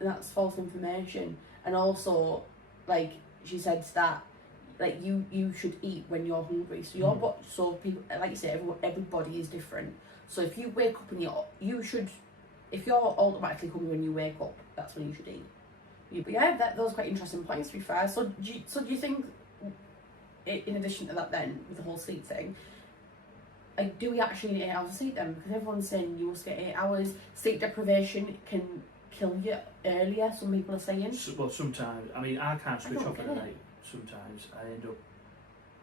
And that's false information. And also, like, she said that, like, you should eat when you're hungry. So so people, like you say, everybody is different. So if you wake up and if you're automatically hungry when you wake up, that's when you should eat. But yeah, those are quite interesting points, to be fair. So do you think, in addition to that then, with the whole sleep thing, like, do we actually need 8 hours of sleep then? Because everyone's saying you must get 8 hours. Sleep deprivation can kill you earlier, some people are saying. Well, sometimes, I mean, I can't switch off at the night. Sometimes I end up,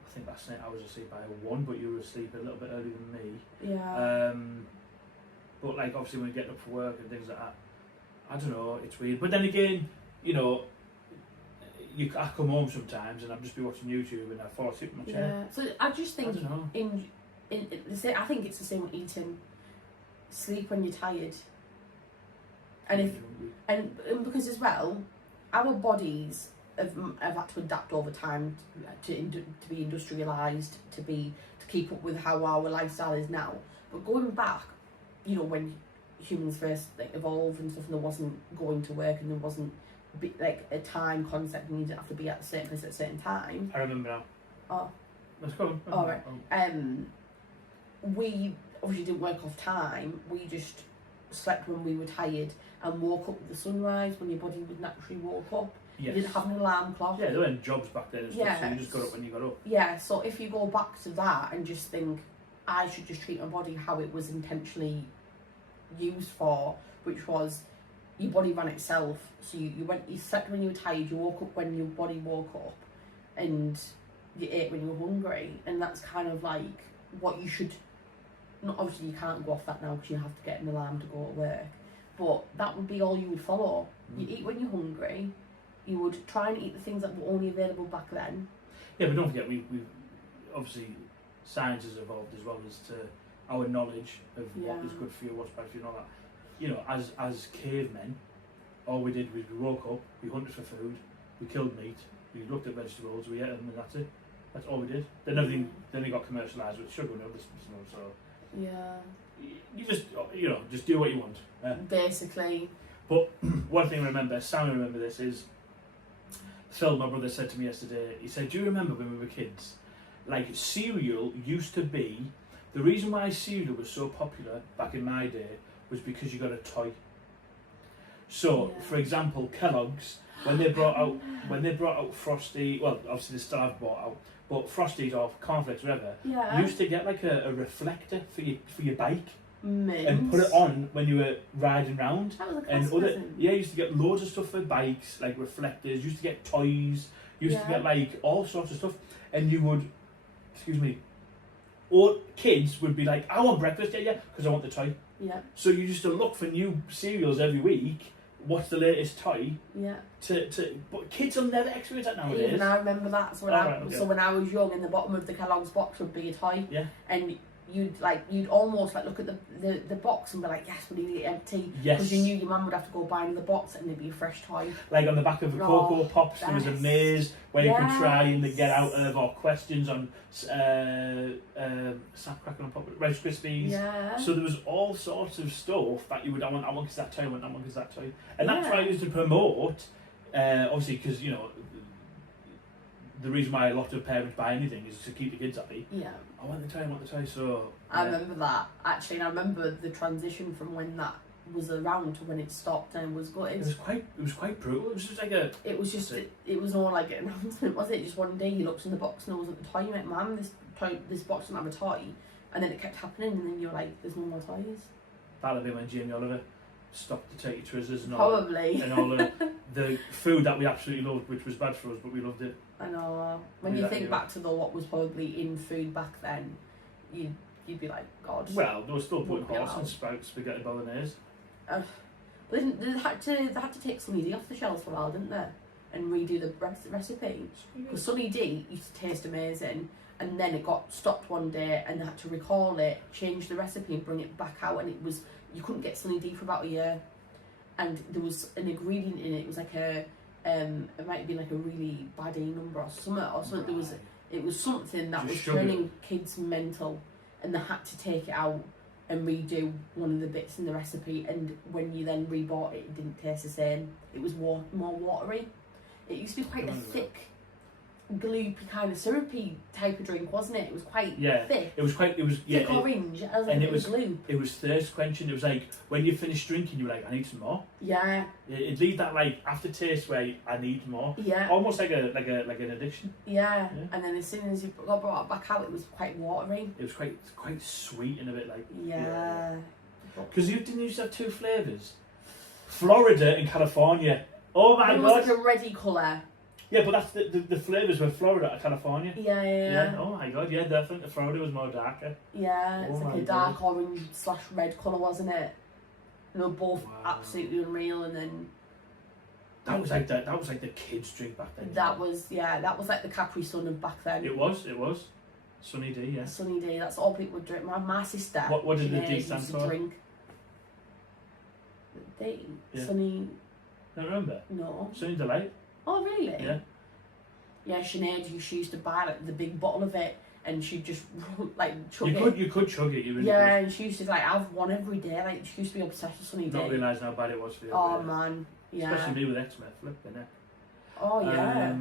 I think last night I was asleep by 1, but you were asleep a little bit earlier than me. Yeah. But like, obviously when you get up for work and things like that, I don't know, it's weird. But then again, you know, I come home sometimes and I'll just be watching YouTube and I fall asleep in my chair. Yeah. So I just think, I don't know. I think it's the same with eating. Sleep when you're tired. And because as well, our bodies have had to adapt over time to be industrialised, to keep up with how our lifestyle is now. But going back, you know, when humans first evolved and stuff, and there wasn't going to work and there wasn't like a time concept, and you didn't have to be at a certain place at a certain time. I remember now. Oh. Let's go. All right. We obviously didn't work off time. We just slept when we were tired and woke up with the sunrise when your body would naturally woke up. Yes. You didn't have an alarm clock. Yeah, there weren't jobs back then and stuff, so you just got up when you got up. Yeah, so if you go back to that and just think, I should just treat my body how it was intentionally used for, which was your body ran itself. So you slept when you were tired, you woke up when your body woke up, and you ate when you were hungry, and that's kind of like what you should. Not obviously you can't go off that now because you have to get an alarm to go to work, but that would be all you would follow. You eat when you're hungry. You would try and eat the things that were only available back then. Yeah, but don't forget we obviously science has evolved as well as to our knowledge of what is good for you, what's bad for you, and all that. You know, as cavemen, all we did was we woke up, we hunted for food, we killed meat, we looked at vegetables, we ate them, and that's it. That's all we did. Then everything then it got commercialised with sugar and other stuff, so you just just do what you want. Basically. But one thing I remember, Sam, remember this is. Phil, my brother, said to me yesterday, he said, do you remember when we were kids? Like, cereal used to be, the reason why cereal was so popular back in my day was because you got a toy. So, for example, Kellogg's, when they brought out Frosty, well, obviously they still have brought out, but Frosties or cornflakes, whatever, you used to get like a reflector for your bike. Mint. And put it on when you were riding round. That was a and present. You used to get loads of stuff for bikes, like reflectors. You used to get toys. You used to get like all sorts of stuff. And you would, or kids would be like, I want breakfast, because I want the toy. Yeah. So you used to look for new cereals every week. What's the latest toy? Yeah. But kids will never experience that nowadays. Even I remember that. So when I was young, in the bottom of the Kellogg's box would be a toy. Yeah. And you'd almost like look at the box and be like, yes, we need it empty. Yes. Because you knew your mum would have to go buy another box and there'd be a fresh toy. Like on the back of the Cocoa Pops, there was a maze where you could try and get out of, or questions on Snap, Crackle and Pop, Rice Krispies. Yeah. So there was all sorts of stuff that you would, I want because that toy, I want because that toy. And that's why I used to promote, obviously, because, the reason why a lot of parents buy anything is to keep the kids happy. Yeah. I want the toy, so... I remember that, actually, and I remember the transition from when that was around to when it stopped and was gutted. It was quite brutal. It was just like a... It was all like an announcement, wasn't it? Just one day you looked in the box and there wasn't a toy. You went, Mum, this box doesn't have a toy. And then it kept happening, and then you're like, there's no more toys. That'll be when Jamie Oliver stopped to take your Twizzlers and Probably. all the food that we absolutely loved, which was bad for us, but we loved it. I know. When you think back to what was probably in food back then, you'd be like, God. Well, they were still putting horse and spaghetti bolognese. But they had to take Sunny D off the shelves for a while, didn't they? And redo the recipe. Because Sunny D used to taste amazing, and then it got stopped one day, and they had to recall it, change the recipe, and bring it back out, and you couldn't get Sunny D for about a year. And there was an ingredient in it. It was like it might have been like a really bad A number or something. Right. It was something that was turning kids mental, and they had to take it out and redo one of the bits in the recipe. And when you then rebought it, it didn't taste the same. It was more watery. It used to be quite a thick, gloopy kind of syrupy type of drink, wasn't it? It was quite thick. It was thick orange. It was gloop. It was thirst quenching. It was like when you finished drinking, you were like, I need some more. Yeah. It'd leave that like aftertaste where I need more. Yeah. Almost like an addiction. Yeah. And then as soon as you got brought it back out, it was quite watery. It was quite sweet and a bit like. Yeah. Because you didn't used to have two flavours, Florida and California. Oh my God. It was like a reddy colour. Yeah, but that's the flavours were Florida and California. Yeah. Oh my God, yeah, definitely. The Florida was more darker. Yeah, it's like a dark orange / red colour, wasn't it? They were both absolutely unreal, and then that was like the kids' drink back then. That was like the Capri Sun of back then. It was. Sunny D, yeah. Sunny D, that's all people would drink. My sister. What did the D stand for? Drink. The D? Yeah. Sunny. Don't remember? No. Sunny Delight. Oh really? Yeah. Yeah, Sinead, she used to buy like the big bottle of it, and she'd just like chug it. You could chug it. You really could. And she used to like have one every day. Like she used to be obsessed with Sunny D. Not realising how bad it was for you. Oh man, Yeah. Especially me with eczema, flipping it. Oh yeah.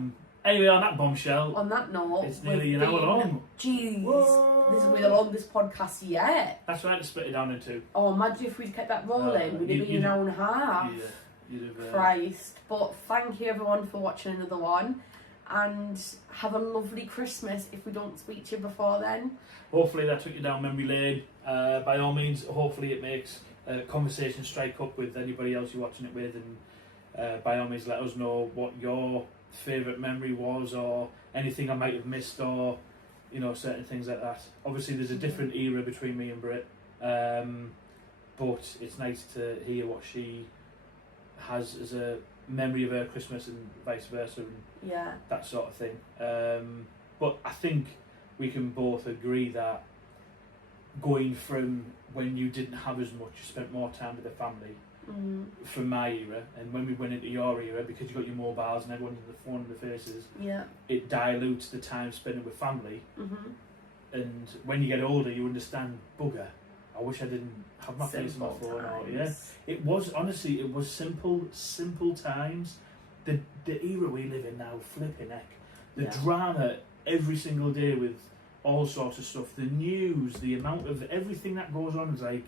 Anyway, on that bombshell, On that note, it's nearly an hour long. Jeez, Whoa. this will be the longest podcast yet. That's right, to split it down into. Oh, imagine if we'd kept that rolling, we'd have been an hour and a half. Yeah, you'd have, Christ. But thank you everyone for watching another one, and have a lovely Christmas if we don't speak to you before then. Hopefully that took you down memory lane. By all means, hopefully it makes conversation strike up with anybody else you're watching it with, and by all means let us know what your favourite memory was, or anything I might have missed, or you know, certain things like that. Obviously there's a different era between me and Britt, but it's nice to hear what she has as a memory of her Christmas and vice versa, and Yeah. that sort of thing. But I think we can both agree that going from when you didn't have as much, you spent more time with the family, from my era, and when we went into your era, because you got your mobiles and everyone's on the phone in the faces, Yeah. it dilutes the time spent with family. And when you get older, you understand, bugger, I wish I didn't have my face on my phone. Or, yeah, it was, honestly, it was simple times. The era we live in now, flipping heck, the drama every single day with all sorts of stuff, the news, the amount of everything that goes on is like,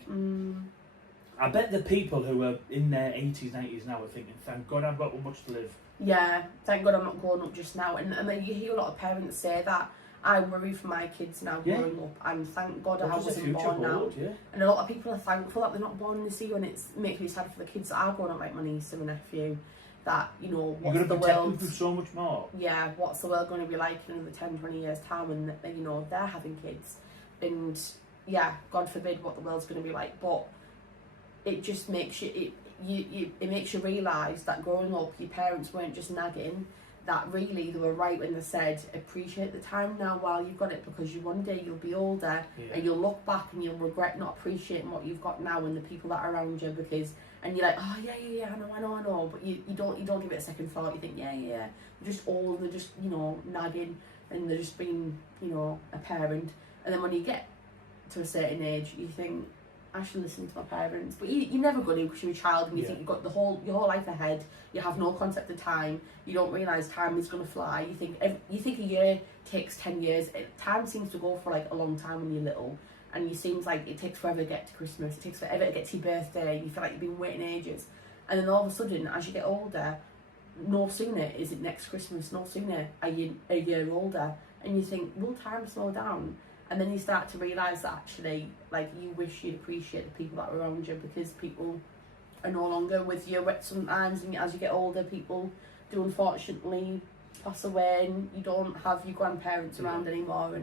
I bet the people who are in their 80s, 90s now are thinking, thank God I've got much to live. Yeah, thank God I'm not growing up just now. And then you hear a lot of parents say that. I worry for my kids now growing up, and thank God I wasn't born now. And a lot of people are thankful that they're not born this year, and it makes me sad for the kids that are growing up, like my niece and my nephew, that, you know, what's the world... Them so much more. Yeah, what's the world going to be like in another 10, 20 years' time when, you know, they're having kids. And, yeah, God forbid what the world's going to be like, but it just makes you... It makes you realise that growing up, your parents weren't just nagging, that really they were right when they said appreciate the time now while you've got it, because one day you'll be older and you'll look back and you'll regret not appreciating what you've got now and the people that are around you, because and you're like, oh yeah, I know, but you don't give it a second thought. You think they're just old, they're just, you know, nagging, and they're just being, you know, a parent. And then when you get to a certain age, you think, I should listen to my parents, but you're never going to, because you're a child and you think you've got your whole life ahead. You have no concept of time. You don't realise time is going to fly. You think a year takes 10 years. Time seems to go for like a long time when you're little, and it seems like it takes forever to get to Christmas. It takes forever to get to your birthday. You feel like you've been waiting ages, and then all of a sudden, as you get older, no sooner is it next Christmas, no sooner are you a year older, and you think, will time slow down? And then you start to realise that actually, like, you wish you'd appreciate the people that are around you, because people are no longer with you sometimes, and as you get older, people do unfortunately pass away, and you don't have your grandparents around anymore,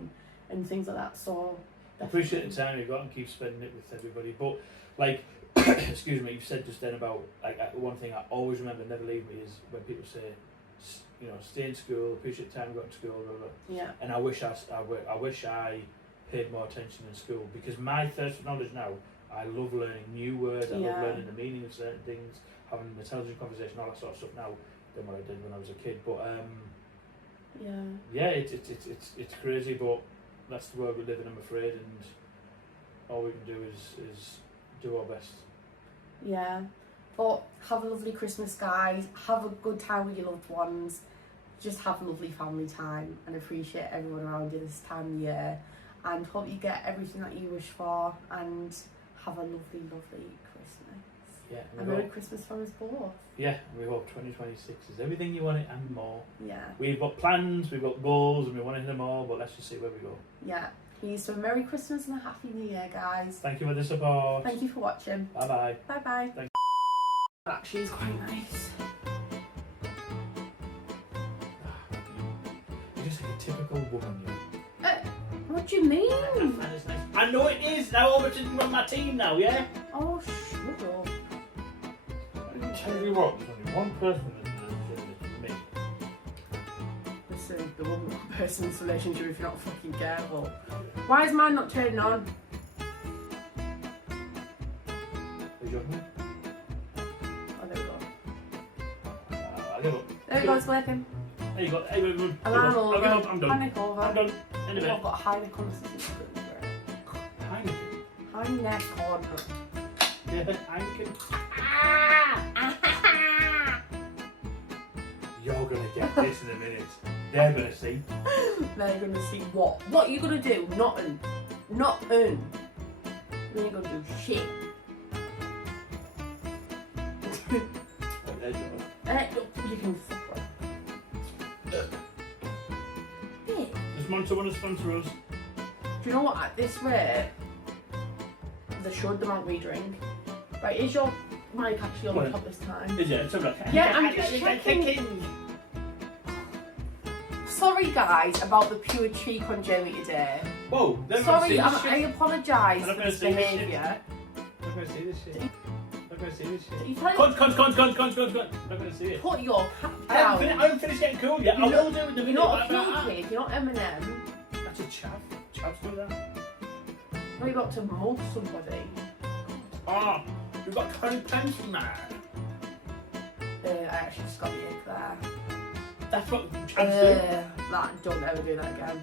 and things like that. So appreciate the time you've got and keep spending it with everybody. But like, excuse me, you said just then about like one thing I always remember, never leave me, is when people say, you know, stay in school, appreciate the time you got in school, blah, blah. Yeah. And I wish I paid more attention in school, because my thirst for knowledge now, I love learning new words, I love learning the meaning of certain things, having an intelligent conversation, all that sort of stuff now than what I did when I was a kid. But it's crazy, but that's the world we live in, I'm afraid, and all we can do is do our best. Yeah. But have a lovely Christmas, guys. Have a good time with your loved ones. Just have a lovely family time, and appreciate everyone around you this time of year. And hope you get everything that you wish for, and have a lovely, lovely Christmas. Yeah. And Merry Christmas from us both. Yeah, and we hope 2026 is everything you want it and more. Yeah. We've got plans, we've got goals, and we want to hit them all, but let's just see where we go. Yeah. Here's to a Merry Christmas and a Happy New Year, guys. Thank you for the support. Thank you for watching. Bye-bye. Bye-bye. Actually, it's quite nice. You're just like a typical woman, you. What do you mean? I know it is. Now over to run my team now, yeah? Oh, shut up. I tell you what, there's only one person in this, me. Listen, the one person's relationship if you're not fucking careful. Why is mine not turning on? Are you joking? Oh, there we go. I'll give up. There we go, it's working. There you go. Hey, Alarm over. I'm done. Panic over. I'm done. In a Oh, minute. I've got a high neck on the system. Heineken. High neck on. Yeah, Heineken. Ah! gonna get this in a minute. They're gonna see. They're gonna see what? What are you gonna do? Not earn. You ain't gonna do shit. You can fuck off. Does Monster want to sponsor us? Do you know what? At this rate, they showed them out we drink. Right, is your mic actually on the top this time? Is it? It's okay. Yeah, I'm just checking. Sorry guys about the pure cheek on Jamie today. Whoa, sorry, I apologise for this behaviour. I'm not going to see this shit. I'm not going to see this shit. Cunt. I'm going to see it. Put your cap down. I haven't finished getting cool yet. I will do it in the You're video. not a cool kid, you're not Eminem. That's a chav. Chav's good at that. No, you're about to mug somebody. Oh, you've got 20 pence, man. I actually just got the ick there. That's what chavs do. Don't ever do that again.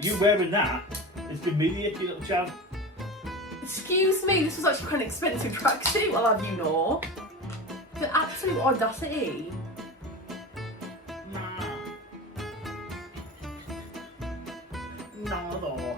You wearing that is giving me the icky little chav. Excuse me, this was actually quite an expensive tracksuit, I'll have you know. The absolute audacity. No, though.